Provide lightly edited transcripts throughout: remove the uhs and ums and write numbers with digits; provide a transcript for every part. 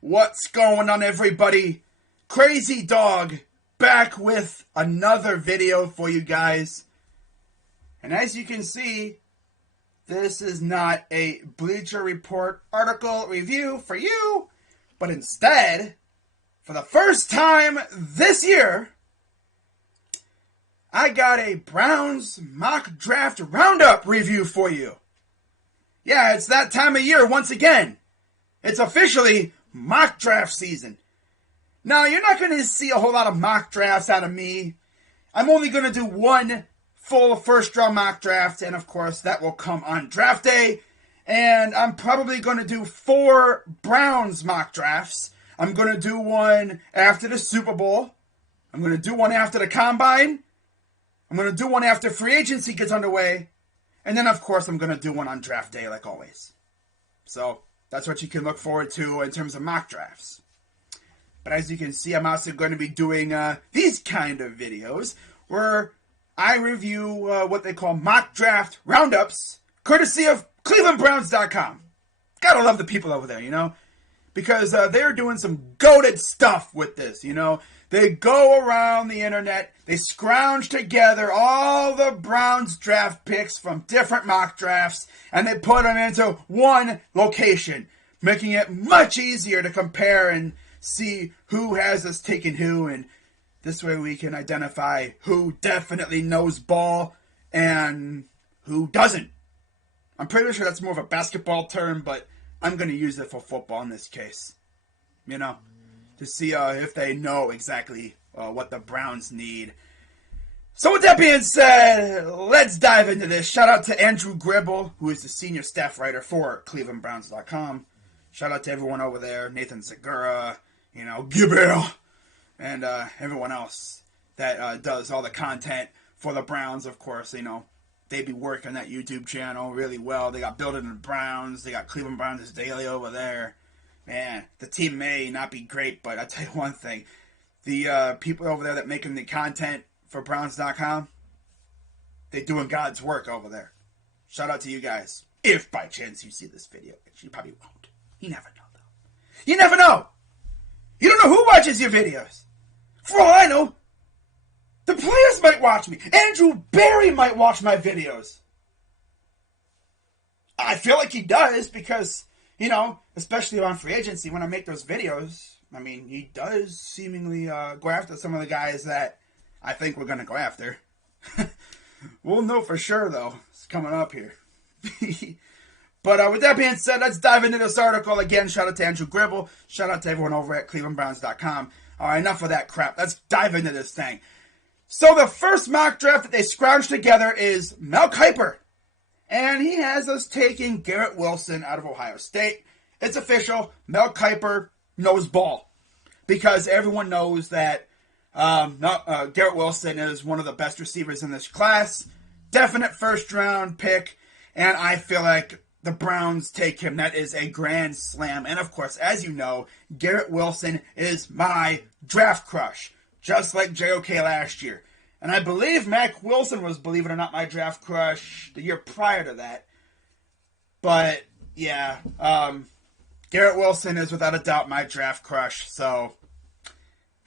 What's going on, everybody? Crazy Dog back with another video for you guys. And as you can see, this is not a Bleacher Report article review for you, but instead, for the first time this year, I got a Browns mock draft Roundup review for you. Yeah, it's that time of year once again. It's officially mock draft season. Now, you're not going to see a whole lot of mock drafts out of me. I'm only going to do one full first round mock draft, and of course, that will come on draft day. And I'm probably going to do 4 Browns mock drafts. I'm going to do one after the Super Bowl. I'm going to do one after the Combine. I'm going to do one after free agency gets underway. And then, of course, I'm going to do one on draft day, like always. So that's what you can look forward to in terms of mock drafts. But as you can see, I'm also going to be doing these kind of videos where I review what they call mock draft roundups, courtesy of ClevelandBrowns.com. Gotta love the people over there, you know, because they're doing some goated stuff with this, you know. They go around the internet, they scrounge together all the Browns draft picks from different mock drafts, and they put them into one location, making it much easier to compare and see who has us taking who, and this way we can identify who definitely knows ball and who doesn't. I'm pretty sure that's more of a basketball term, but I'm going to use it for football in this case, you know, to see if they know exactly what the Browns need. So with that being said, let's dive into this. Shout out to Andrew Gribble, who is the senior staff writer for ClevelandBrowns.com. Shout out to everyone over there, Nathan Segura, you know, Gibble, and everyone else that does all the content for the Browns, of course. You know, they be working that YouTube channel really well. They got Building the Browns. They got Cleveland Browns Daily over there. Man, the team may not be great, but I'll tell you one thing. The people over there that making the content for Browns.com, they're doing God's work over there. Shout out to you guys. If by chance you see this video, which you probably won't. You never know, though. You never know. You don't know who watches your videos. For all I know, the players might watch me. Andrew Barry might watch my videos. I feel like he does because, you know, especially on free agency, when I make those videos, I mean, he does seemingly go after some of the guys that I think we're going to go after. We'll know for sure, though. It's coming up here. But with that being said, let's dive into this article. Again, shout out to Andrew Gribble. Shout out to everyone over at ClevelandBrowns.com. All right, enough of that crap. Let's dive into this thing. So the first mock draft that they scrounged together is Mel Kiper. And he has us taking Garrett Wilson out of Ohio State. It's official. Mel Kiper knows ball. Because everyone knows that Garrett Wilson is one of the best receivers in this class. Definite first-round pick. And I feel like the Browns take him. That is a grand slam. And, of course, as you know, Garrett Wilson is my draft crush. Just like JOK last year. And I believe Mac Wilson was, believe it or not, my draft crush the year prior to that. But, yeah, Garrett Wilson is without a doubt my draft crush. So,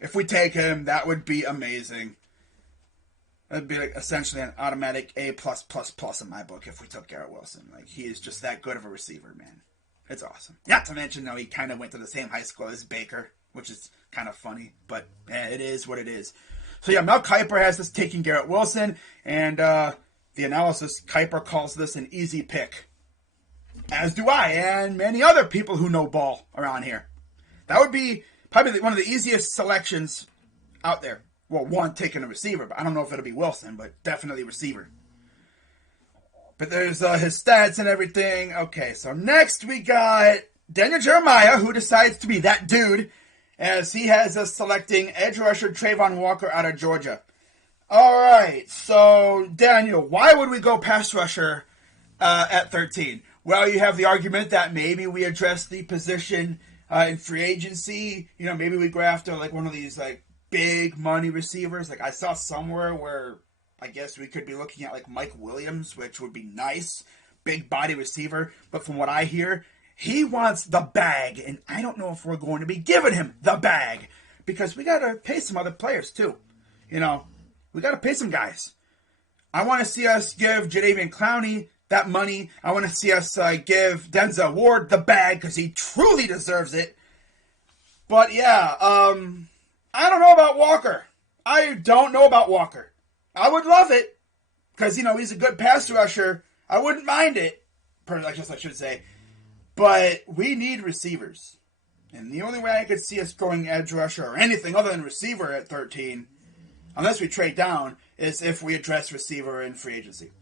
if we take him, that would be amazing. That'd be like essentially an automatic A+++ in my book if we took Garrett Wilson. Like, he is just that good of a receiver, man. It's awesome. Not to mention, though, he kind of went to the same high school as Baker, which is kind of funny, but it is what it is. So, yeah, Mel Kiper has us taking Garrett Wilson, and the analysis, Kiper calls this an easy pick. As do I, and many other people who know ball around here. That would be probably one of the easiest selections out there. Well, one, taking a receiver, but I don't know if it'll be Wilson, but definitely receiver. But there's his stats and everything. Okay, so next we got Daniel Jeremiah, who decides to be that dude, as he has us selecting edge rusher Trayvon Walker out of Georgia. All right, so Daniel, why would we go pass rusher at 13? Well, you have the argument that maybe we address the position in free agency. You know, maybe we go after like one of these like big money receivers. Like I saw somewhere where I guess we could be looking at like Mike Williams, which would be nice. Big body receiver. But from what I hear, He wants the bag, and I don't know if we're going to be giving him the bag because we got to pay some other players too. You know, we got to pay some guys. I want to see us give Jadeveon Clowney that money. I want to see us give Denzel Ward the bag because he truly deserves it. But yeah, I don't know about Walker. I don't know about Walker. I would love it because, you know, he's a good pass rusher. I wouldn't mind it, I guess I should say. But we need receivers. And the only way I could see us going edge rusher or anything other than receiver at 13, unless we trade down, is if we address receiver in free agency.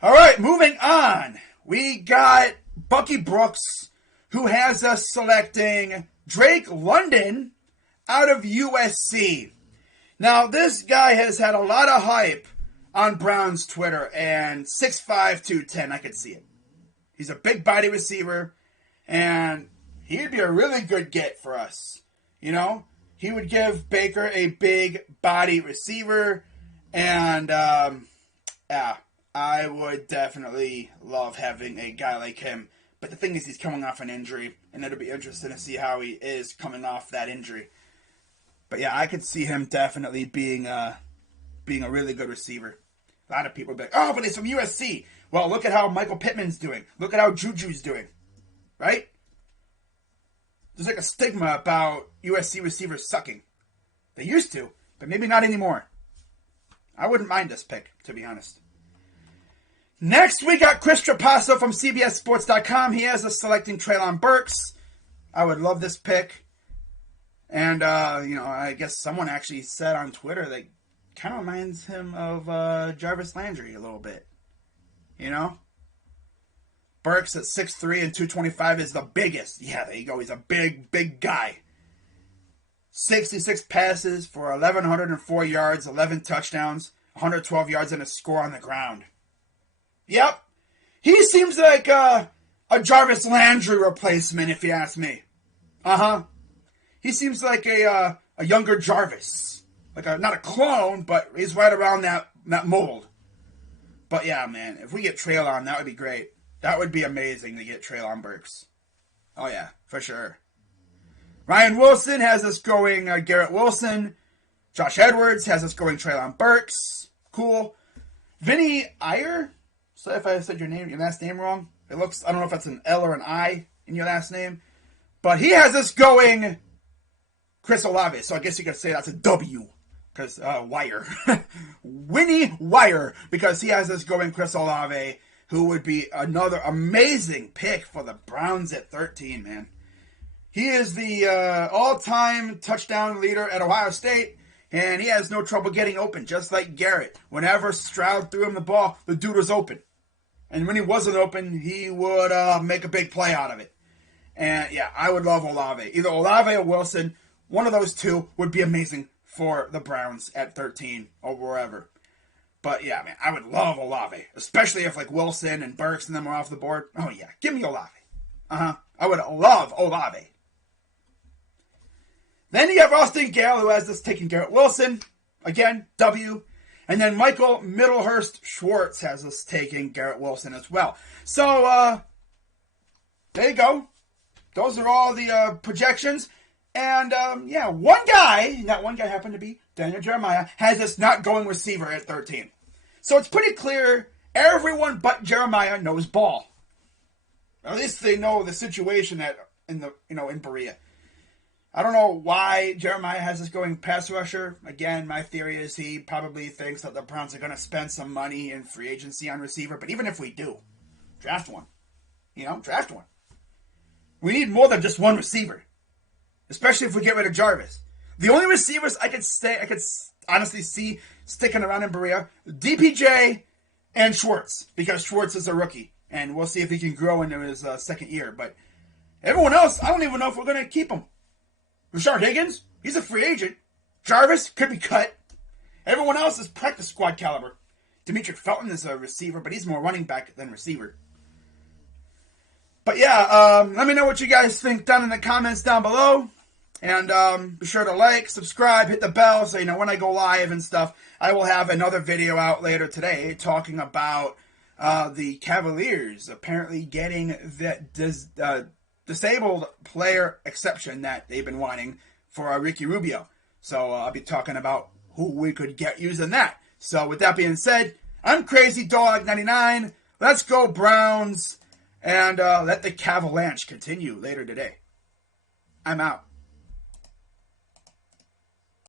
All right, moving on. We got Bucky Brooks, who has us selecting Drake London out of USC. Now, this guy has had a lot of hype on Brown's Twitter, and 6'5", 210, I could see it. He's a big body receiver, and he'd be a really good get for us. You know, he would give Baker a big body receiver, and yeah, I would definitely love having a guy like him. But the thing is, he's coming off an injury, and it'll be interesting to see how he is coming off that injury. But yeah, I could see him definitely being a really good receiver. A lot of people would be like, oh, but he's from USC. Well, look at how Michael Pittman's doing. Look at how Juju's doing. Right? There's like a stigma about USC receivers sucking. They used to, but maybe not anymore. I wouldn't mind this pick, to be honest. Next, we got Chris Trapasso from CBSSports.com. He has us selecting Treylon Burks. I would love this pick. And, you know, I guess someone actually said on Twitter that kind of reminds him of Jarvis Landry a little bit. You know? Burks at 6'3" and 225 is the biggest. Yeah, there you go. He's a big, big guy. 66 passes for 1,104 yards, 11 touchdowns, 112 yards, and a score on the ground. Yep. He seems like a Jarvis Landry replacement, if you ask me. Uh-huh. He seems like a younger Jarvis. Like not a clone, but he's right around that mold. But yeah, man, if we get Treylon, that would be great. That would be amazing to get Treylon Burks. Oh yeah, for sure. Ryan Wilson has us going Garrett Wilson. Josh Edwards has us going Treylon Burks. Cool. Vinny Iyer. So if I said your last name wrong, it looks, I don't know if that's an L or an I in your last name. But he has us going Chris Olave. So I guess you could say that's a W. Because, Wire. Winnie Wire. Because he has us going Chris Olave, who would be another amazing pick for the Browns at 13, man. He is the all-time touchdown leader at Ohio State, and he has no trouble getting open, just like Garrett. Whenever Stroud threw him the ball, the dude was open. And when he wasn't open, he would make a big play out of it. And, yeah, I would love Olave. Either Olave or Wilson, one of those two would be amazing for the Browns at 13 or wherever. But, yeah, man, I would love Olave, especially if, like, Wilson and Burks and them are off the board. Oh, yeah, give me Olave. Uh-huh. I would love Olave. Then you have Austin Gale, who has us taking Garrett Wilson. Again, W. And then Michael Middlehurst Schwartz has us taking Garrett Wilson as well. So, there you go. Those are all the projections. And, yeah, one guy, and that one guy happened to be Daniel Jeremiah, has us not going receiver at 13. So it's pretty clear everyone but Jeremiah knows ball. At least they know the situation in Berea. I don't know why Jeremiah has us going pass rusher. Again, my theory is he probably thinks that the Browns are going to spend some money in free agency on receiver. But even if we do, draft one. Draft one. We need more than just one receiver. Especially if we get rid of Jarvis. The only receivers I could honestly see sticking around in Berea, DPJ and Schwartz. Because Schwartz is a rookie. And we'll see if he can grow into his second year. But everyone else, I don't even know if we're going to keep him. Rashard Higgins, he's a free agent. Jarvis could be cut. Everyone else is practice squad caliber. Demetric Felton is a receiver, but he's more running back than receiver. But yeah, let me know what you guys think down in the comments down below. And be sure to like, subscribe, hit the bell so you know when I go live and stuff. I will have another video out later today talking about the Cavaliers apparently getting that disabled player exception that they've been wanting for Ricky Rubio. So I'll be talking about who we could get using that. So with that being said, I'm Crazy Dog 99. Let's go Browns, and let the Cavalanche continue later today. I'm out.